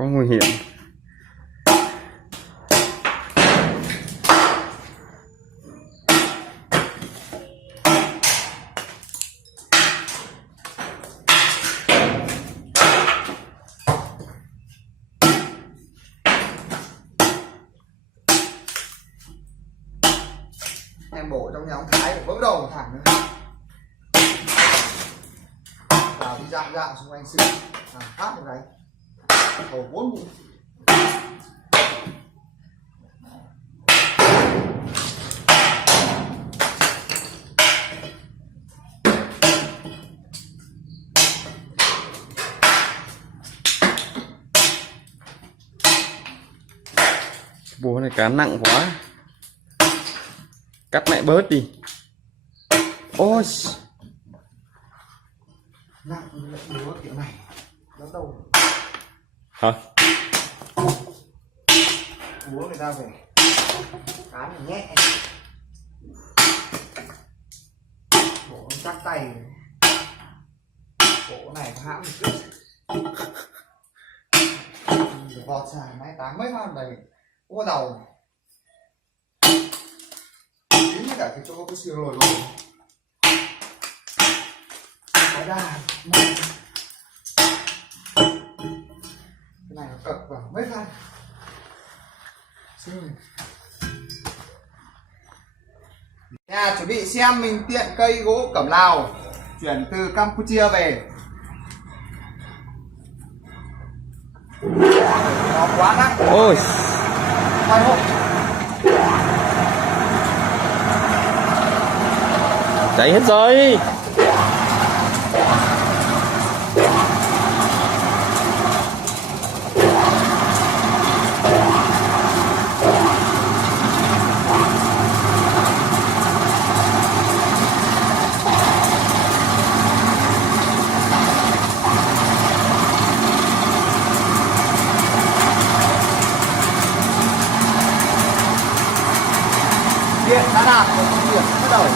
Có nguy hiểm. Em bổ trong nhà ông Thái để vỡ đầu thẳng nữa. Vào đi dạo dạo xung quanh xưởng phát một cái thầu 4 mũi. Búa này cán nặng quá, cắt mẹ bớt đi. Ôi Nặng búa kiểu này nó đâu hả? búa người ta phải cán này nhẹ, bổ chắc tay, bổ này hãm một chút vọt xài máy táng mấy phát đầy có đầu đến cả cái chỗ cái xương lồi lồi cái đà cái này nó cật vào mấy phát xương. Nhà chuẩn bị xem mình tiện cây gỗ cẩm Lào chuyển từ Campuchia về. Nó quá nặng. Ôi Hai hộ. cháy hết rồi. Điện đã đạt một điểm bắt đầu.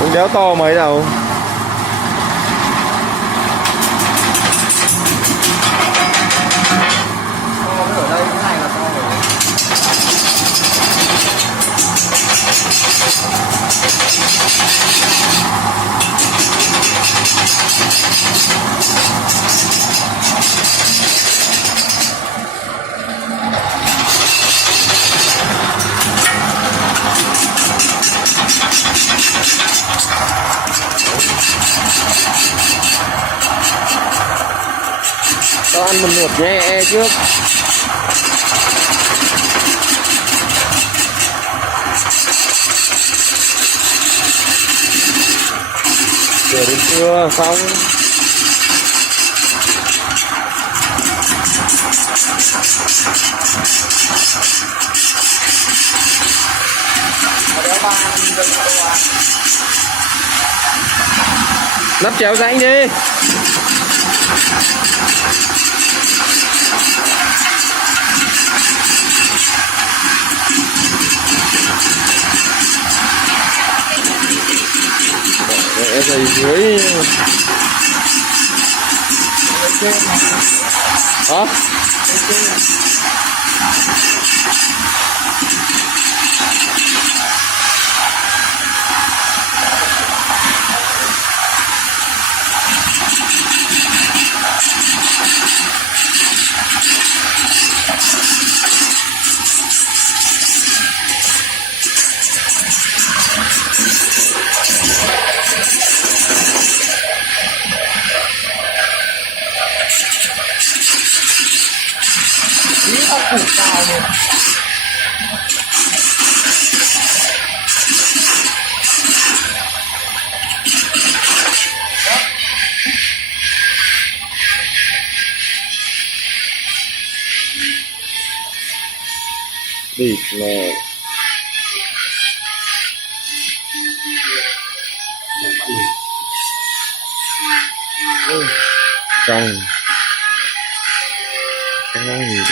Cũng đéo to mấy đâu. Ở đây cái này là to rồi. Tao ăn một nửa nhẹ trước. Để đến trưa xong. Lắp chéo rãnh đi. Để thầy dưới. Hả? Củ cào luôn. Địt mẹ. Trong cái gì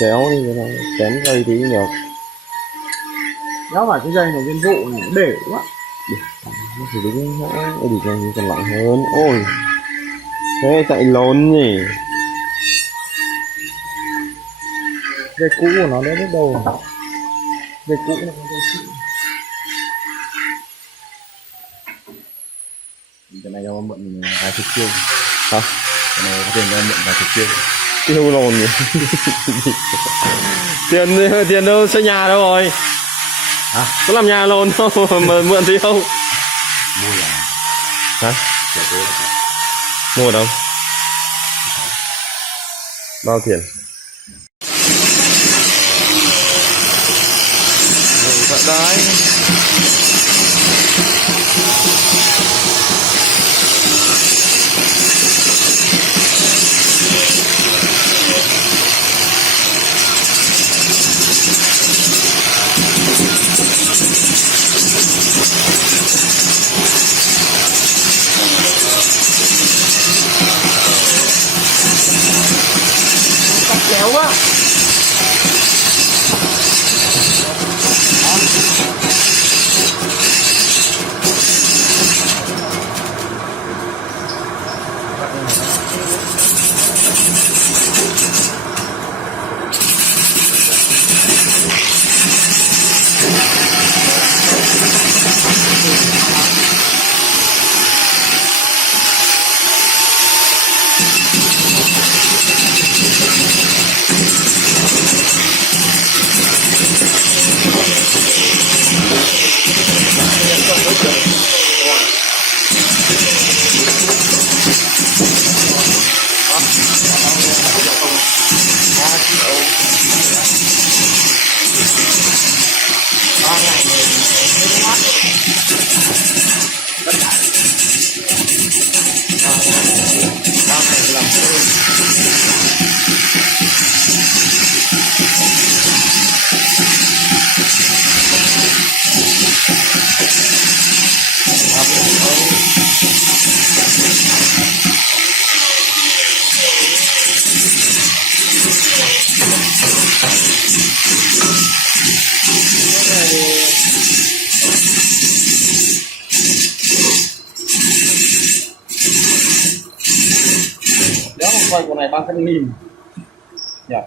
kéo đi cái này chém dây tí cũng được. Nó phải cái dây này trên vụ này để quá. Nó thì đúng hả? Ôi đi còn còn lặng hơn. Ôi thế chạy lốn nhỉ. Dây cũ của nó đấy biết đâu rồi. Dây cũ nó không dây cũ. Cái này cho mượn vài chục triệu. Hả? Cái này có tiền cho mượn vài chục triệu. Tiêu lồn nhỉ. tiền đâu xây nhà đâu rồi. Hả? Có làm nhà lồn đâu mà mượn tí không? Mua là Hả? trẻ tối là Mua ở đâu? Bao tiền? Vậy đấy. Cắt kéo quá. đéo một quay của này 300.000. Dạ.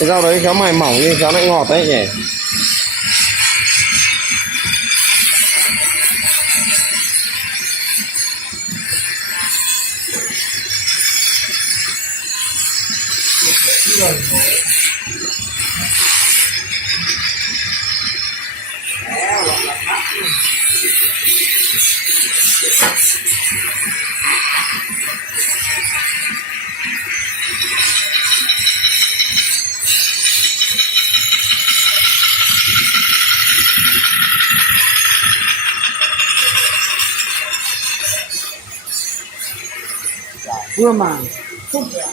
Cái rau đấy khéo mài mỏng nhưng khéo lại ngọt đấy nhỉ. Vừa mà không phải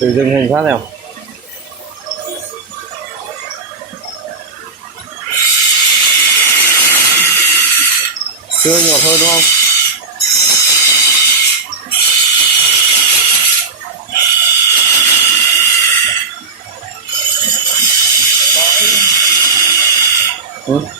Thử dừng hình phát nào. Chưa ngọt thôi đúng không? Ừ.